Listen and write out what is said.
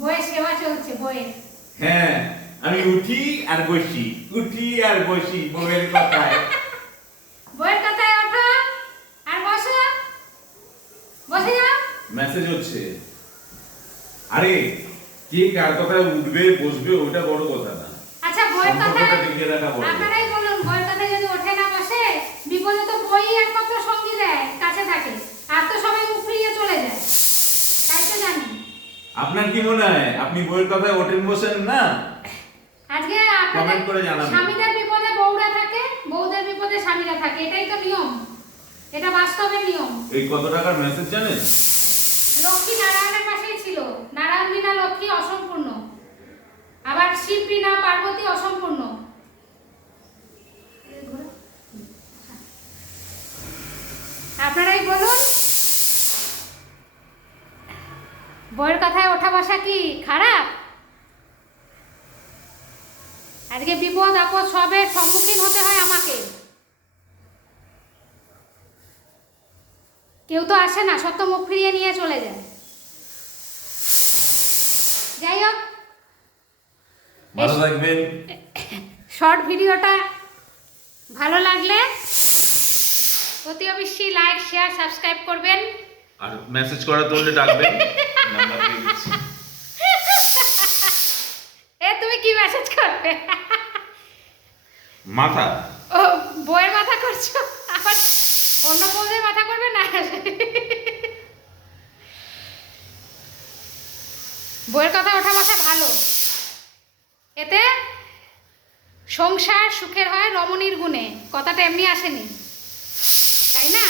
বইয়ের সেবা চলছে বইয়ের। হ্যাঁ, আমি উঠি আর বসি বউয়ের কথায়। বইয়ের কথায় ওঠো আর বসো, বসে যাও। মেসেজ হচ্ছে। আরে কে কার কথায় উঠবে বসবে ওটা বড় কথা না। আচ্ছা বইয়ের কথায় সম্পর্কটা টিকিয়ে রাখা বড় কথা। আপনারাই বলুন, বইয়ের কথায় যদি ওঠে না বসে, বিপদে তো বই একমাত্র সঙ্গী দেয়, কাছে থাকে। আর তো সবাই মুখ ফিরিয়ে চলে যায়, তাই তো জানি। আপনার কি মনে হয় আপনি বউয়ের কথায় ওঠেন বসেন না? আজকে কমেন্ট করে আপনাদের জানাবেন। স্বামীদের বিপদে বউরা থাকে, বউদের বিপদে স্বামীরা থাকে, এটাই তো নিয়ম, এটা বাস্তবের নিয়ম। এই কত টাকার মেসেজ জানেন? লক্ষ্মী নারায়ণের পাশেই ছিল, নারায়ণ বিনা লক্ষ্মী অসম্পূর্ণ, আবার শিব বিনা পার্বতী অসম্পূর্ণ। আপনারাই বলুন, বইয়ের কথায় ওঠা বসা কি খারাপ? আজকে বিপদ আপদ সবের সম্মুখীন হতে হয় আমাকে, কেউ তো আসে না, সত্য মুখ ফিরিয়ে নিয়ে চলে যায়। যাই হোক, ভালো থাকবেন। শর্ট ভিডিওটা ভালো লাগলে অতি অবশ্যই লাইক শেয়ার সাবস্ক্রাইব করবেন। আর মেসেজ করা তুললে ডাকবেন, নাম্বার দিয়ে দিচ্ছি। এ তুমি কি মেসেজ করবে? মাথা ও বইয়ের মাথা করছো, আবার অন্য বউদের মাথা করবে না। বইয়ের কথা ওঠা বসা ভালো, এতে সংসার সুখের হয় রমণীর গুণে, কথাটা এমনি আসেনি, তাই না?